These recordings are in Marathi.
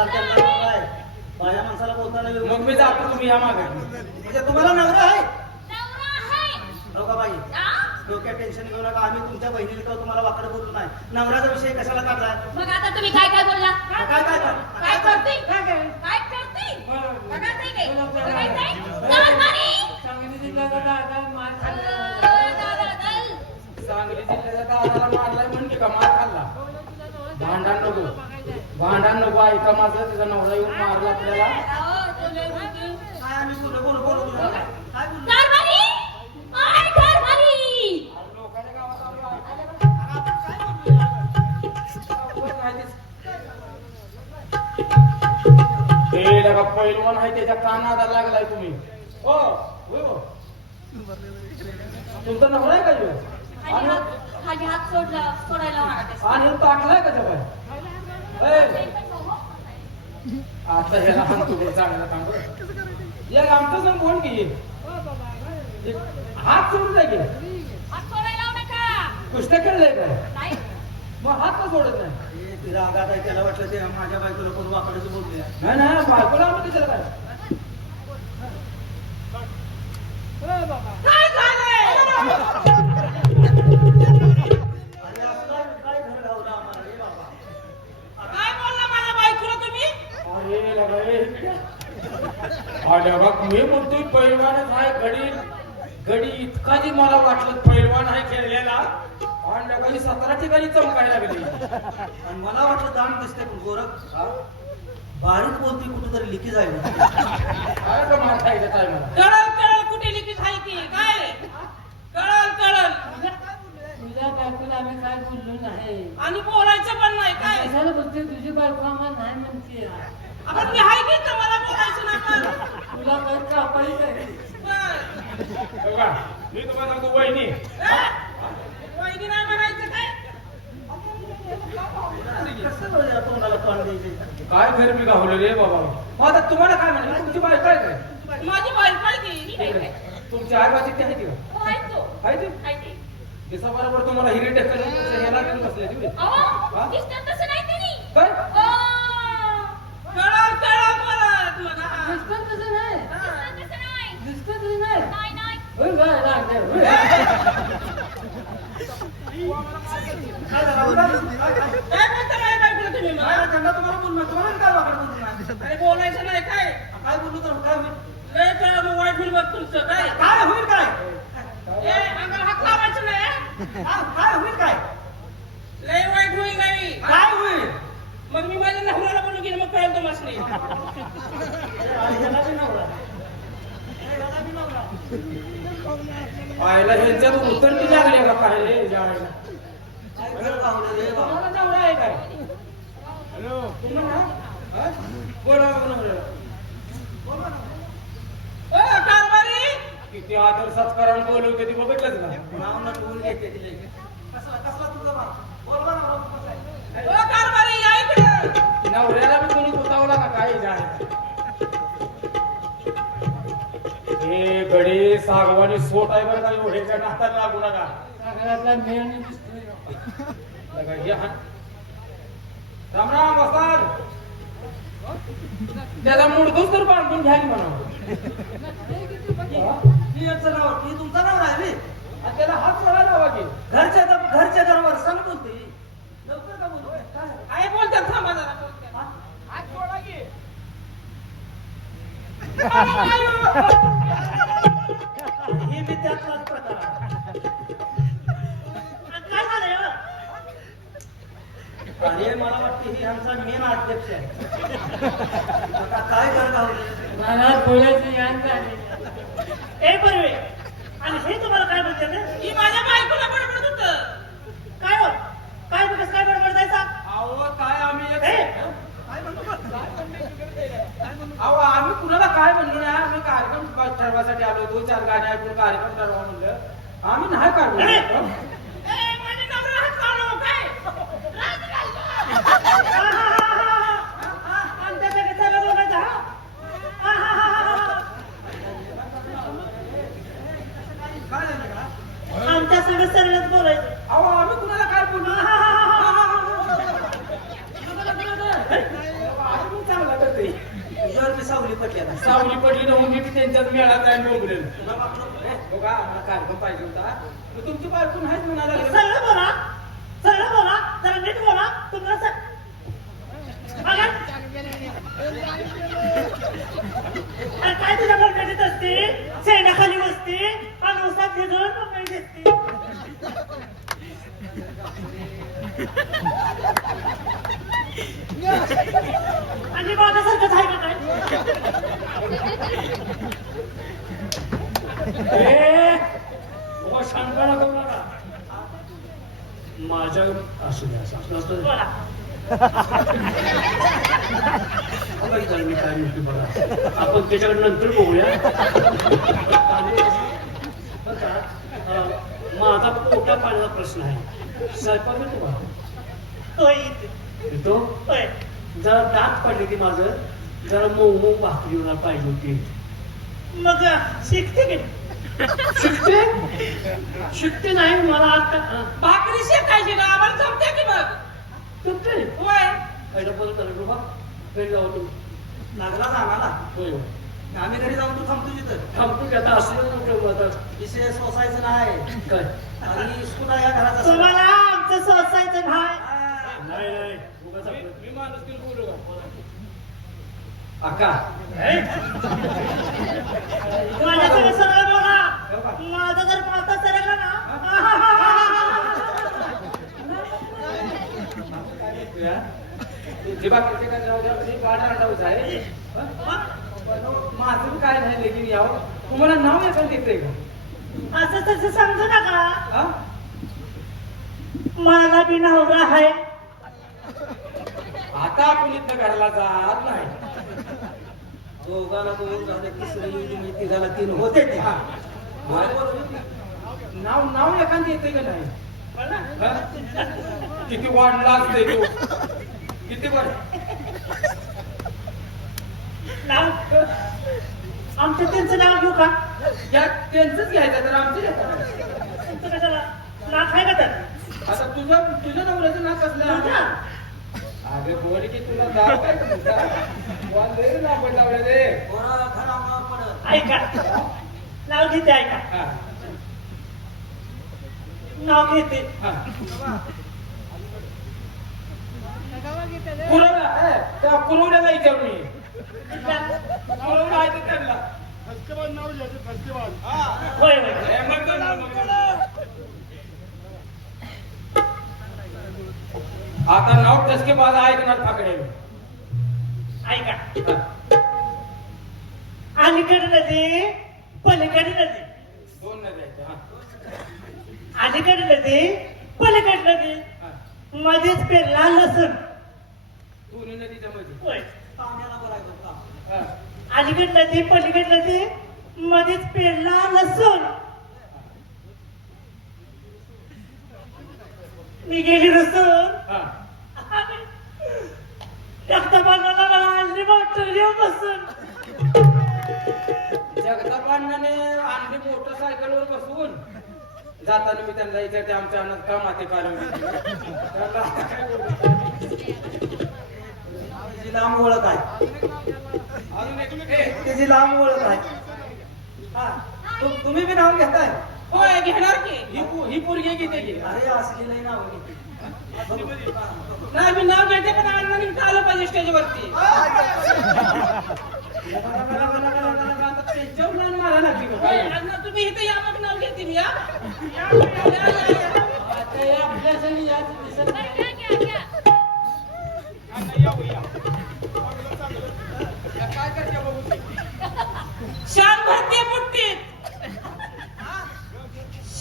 आहे बाया माणसाला बोलताना मग मी जातो तुम्ही या मागे. म्हणजे तुम्हाला नवरा आहे? नवरा आहे. हो का बाई? डोक्यात टेन्शन घेऊ नका. आम्ही तुमच्या बहिणीला किंवा तुम्हाला वाकडं बोललो नाही. नवऱ्याचा विषय कशाला काढलाय मग आता तुम्ही काय काय बोलला? काय काय काय काय? करते? काय. सांगली जिल्ह्याचा दादा मार. सांगली जिल्ह्याचा दादाला मारलाय म्हणजे का मार खाल्ला. भांडण नको. भांडण नको ऐका माझं त्याचा नवरा येऊन मारला आपल्याला तुला. काय आम्ही बोललो बोललो बोललो बोललो. काय चल, मारी. लोकांच्या गावात आलो ते लगा पैलवान आहे त्याच्या कानाला लागलाय तुम्ही हो होय हो. तुमचा नवरा आहे का ह्यो? आणि. आणि टाकलाय का आता ह्याला बरं चांगला काम बरं. या आमचं संग कोण की हात सोडून जाय की. काय नाही. मग हात का सोडत नाही? ए, ती रागात आहे त्याला वाटलं ते माझ्या बायकोला कोण वाकडच बोलले नाही नाही बायकोला आम्ही त्याला काय काय अरे बघ मी म्हणतोय पैलवानच आहे घडी घडी इतका जी मला वाटलं पैलवान आहे खेळलेला. आणि लगा ही सतरा ठिकाणी चमकायला लागली. आणि मला वाटलं दाम दिसते पण गोरख? बारीक बोलती कुठेतरी लिखी जाईल काय कळल कळल कुठे लिखित आहे ती? काय? कळल कळल. तुझ्या बायकोला आम्ही काय बोललो नाही. आणि बोलायचं पण नाही काय? कशाला बोलते तुझी बायको आम्हाला नाही म्हणते. आपण मी हाय की तर मला बोलायचं ना पण तुला काय कापायचं आहे बरं. बघा मी तुम्हाला सांगतो वहिनी. वहिनी नाही म्हणायचं काय? काय घर मी गावलं रे बाबा? आता तुम्हाला काय म्हणाले तुमची बायको आहे काय? माझी बायको आहे. तुमची आई बाजी ती आहे? हो, तो. आहे ती. दिसा बरोबर तुम्हाला हिरे तसं नाही त्यांनी. काय? बोलायचं नाही काय? काय बोललो तर काय होईल? लय कळलं मग वाईट होईल बघ तुमचं काय? काय होईल काय? ए अंगाला हात लावायचं नाही हा? हा, काय होईल काय? लय वाईट होईल नाही काय होईल? मग मी माझ्या नवऱ्याला बोलून गेलो मग कळेल तुम्हाला नवरा. पाहिलं ह्यांच्यात उतरती लागली का काय रे जायला काय घर गावलं रे बाबा. तुम्हाला नवरा आहे काय हॅलो तुम्हाला हा? बोला बघ नवऱ्याला. ओ कारभारी किती आदर सत्काराने बोलवते ती बघितलंच का नाव न घेते. कसला कसला तुझा? बोल बा सागवानी सोट आहे बरं का एवढे नाताला लागू नका सगळ्यातला दिसतोय. राम राम वस्ताद त्याचा मुडकूच तर बांधून घ्या की म्हणा तुमचं नाव आहे. आणि त्याला हात सोडायला लावा की घरच्या घरच्या दरबार सांग बोलते ही. लवकर का बोलू काय बोलतात थांबा जरा? हात सोडा की. अध्यक्ष आहे. आता काय घर गावलं मला बोलायचं यान झाले ए बरवे आणि हे तुम्हाला काय म्हणते रे? ही माझ्या बायकोला बडबडत होतं. काय हो? काय बघस काय बडबड जायचा? अहो काय आम्ही? अहो आम्ही कुणाला काय म्हणलो नाही? आम्ही कार्यक्रम ठरवासाठी आलो. दोन चार गाड्या ऐकून कार्यक्रम ठरवा म्हणलं. आम्ही नाही काढलो अरे! ए, माझ्या नवऱ्याला हात लावू नको काय? राज घालतो. आमच्या सगळ्या सगळं बोलायचं हा? हा, हा, हा, हा, हा. काय झालं का? आमच्या सगळं सरळच बोलायचं अहो आम्ही कुणाला काय बोललो हा, हा, हा, हा, हा, हा. आम्ही पडली आता सावली पडली ना मी बी त्यांच्याच मेळात आहे बोंबलेलं तुला वाटलं, हे, बघा मला कार्यक्रम पाहिजे होता मग तुमची बायकून आहेच म्हणाला लागलं. सरळ बोला. सरळ बोला. जरा नीट बोला. तुम्हाला सर बघा. अरे काय तुझ्या बडबडीत असते? शेणाखाली बसते. आणि उसात भिजवून पकडली दिसते. आणि माझ्यासारखंच आहे का काय? ए, बाबा माझ्या असू द्या असं मी काय म्हणते बघा. आपण त्याच्याकडे नंतर बघूया. माझा पोटा पाण्याचा प्रश्न आहे? स्वयंपाक येतो का? येतो. जरा दात पडले की माझं जरा मऊ मऊ भाकरी होणार पाहिजे होती. मग शिकते की? शिकते शिकते नाही मला आता. भाकरी शेकायची ना आम्हाला जमते की बघ शिकते होय. पहिलं बोल कर बाबा घरी जाऊ तू. लागला सांगाला होय. होय. आम्ही घरी जाऊन तू थांबतो तिथं थांबतो की आता असलं नव्हतं आता. विषय सोसायचं नाही. काय? आणि स्कूल आहे या घराचा तुम्हाला आमचं सोसायचं नाही. हा. नाही. मी माणूस बोलू का? अक्का माझ्याकडे सरळ बोला हो का? माझं जर पाहता सरळ ना तुया? तुझी बाकीचे काय जाऊ द्या मी वाट राहताच आहे? पण माझं काय नाही लेकिन यावं. तुम्हाला नाव येतं देते का? असं तसं समजू नका? मला बी नवरा आहे. आता आपण इथं घराला जात नाही. दोघाला दोन झाले तिसरी म्हणजे तिघाला तीन होते ते. नाव नाव एखादी येते का नाही? किती वाढला असते तो. किती वाढ नाव? आमचं त्यांचं नाव घेऊ का? या त्यांचंच घ्यायचं तर आमचं तुमचं कशाला? नाव आहे का तर? आता तुझं तुझ्या नवऱ्याचं नाव तुमचं? आहे? अगं बोल की तुला जाव काय नाव लावलं रे. ऐका. नाव घेते ऐका. नाव घेते. हा. त्या कुरवल्याला विचारू मी. कुरवला आहे तर त्यांना. होय होय. ए, मग कर ना, मग कर. आता नाव टसके बाद ऐकणार फाकडे ऐका अलीकडे नदी पलीकडे नदी दोन नद्या आहेत, हा. अलीकडे नदी पलीकडे नदी हा. मध्येच पेरला लसूण दोन्ही नदीच्या मध्ये होय पाण्याला बोलायचं का? हा. अलीकडे नदी मध्येच पेरला लसूण मी गेली हा. रक्तपानाला मला आणली मोटर घेऊन बसून. जगतापांनाने आणली मोटरसायकलवर बसवून जाताना मी त्यांना विचारते आमच्या अनाथ का माते कारण त्यांना आता काय बोलू? त्याची लांब ओळख आहे त्याची लांब ओळख आहे हा तु- तुम्ही बी नाव घेताय होय घेणार की ही पो- ही पोरगी किती घे अरे असली नाही नाव घेते नाही मी नाव घेते पण अण्णांनी इथं आलं पाहिजे स्टेजवरती त्यांच्यावर लाईन मारा लागली का होय, काय? अण्णा तुम्ही इथं या मग नाव घेते मी या या, या, या, या. आता हे आपल्यासाठी याचं दिसत नाही बघू ती? शान भरते बुट्टीत.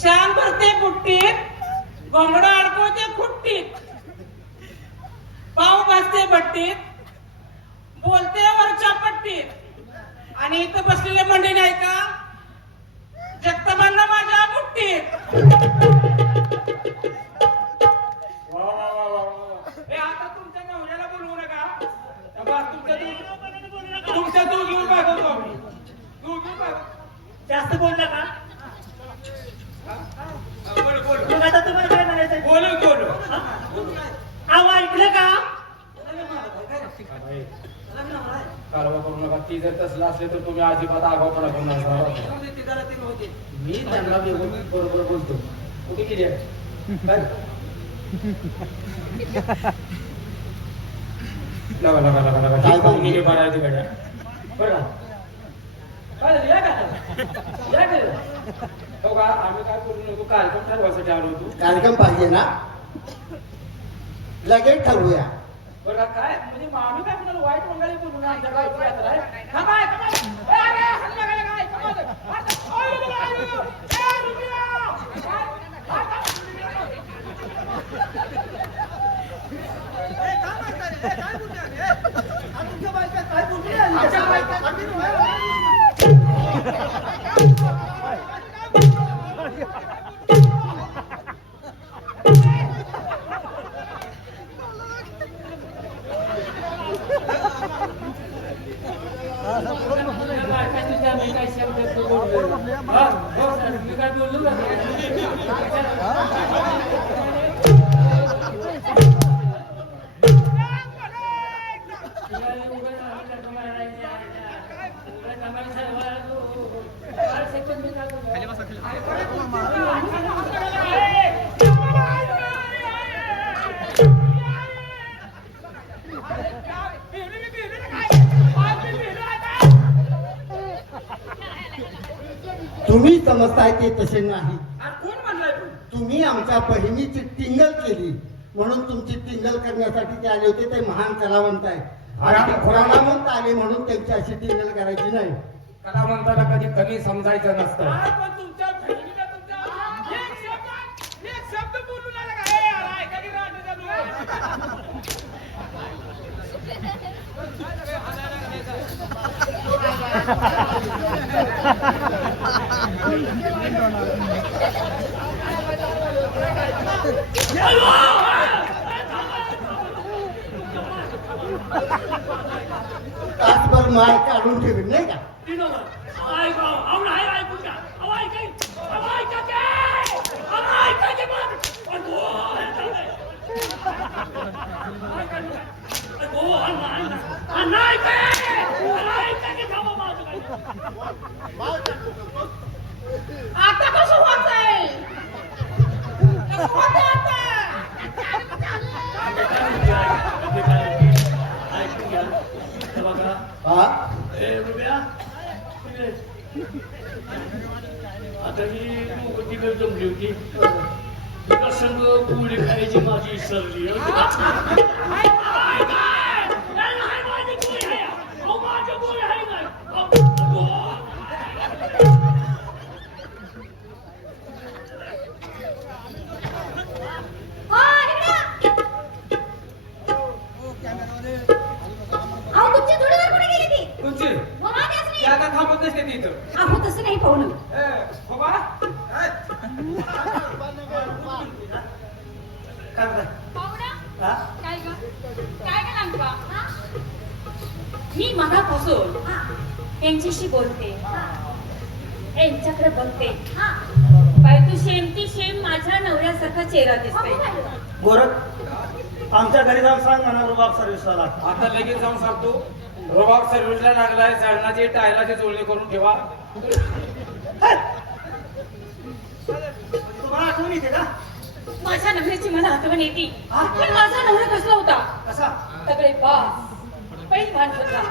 शान भरते बुट्टीत. घोंगडं अडकवते खुट्टीत. पाव भाजते भट्टीत बोलते वरच्या पट्टीत. आणि इथं बसलेले मंडळी नाही का जगतबांना माझ्या बुट्टीत. मी त्यांना बरोबर बोलतो. आहे? काय? आहे, बरं का? या का? या का? हो का? आम्ही काय करू नको? कार्यक्रम ठरवायसाठी आलो होतो. कार्यक्रम पाहिजे ना? लगेच ठरवूया. बरं काय? म्हणजे आम्ही काय कुणाला वाईट मंडळी बोलू ना? आमच्या गावची यात्रा आहे. બોલું समजताय ते तसे नाही. कोण म्हणलाय तुम्ही आमच्या बहिणीची टिंगल केली. म्हणून तुमची टिंगल करण्यासाठी ते आले होते ते महान कलावंत आहे कलावंत आले म्हणून त्यांची अशी टिंगल करायची नाही. कला म्हणताना कधी कमी समजायचं नसतं काय पण तुमच्या बहिणीला तुमच्या एक शब्द एक शब्द बोलू नका का? ए, अरे, ऐका की राहते का तुम्ही? तासभर माय काढून ठेवेल नाही का आता कसं होतंय कसं होतंय आता हा? आता ही तिकडे जमली होती. तुला संग पुढे खायची माझी सरली त्यांच्याशी बोलते. यांच्याकडे बघते. बाई तू शेमती शेम माझ्या नवऱ्यासारखा चेहरा दिसते गोरख आमच्या घरी जाऊन सांग म्हणा रुबाब सर्व्हिसवाला आता लगेच जाऊन सांगतो. रोबाब सर्व्हिसला लागलाय जळणाची टायलाची जोडणी करून ठेवा. तुम्हाला आठवण येते का? माझ्या नवऱ्याची मला आठवण येते. पण माझा नवरा कसला होता? कसा? सगळे बास पैलवान होता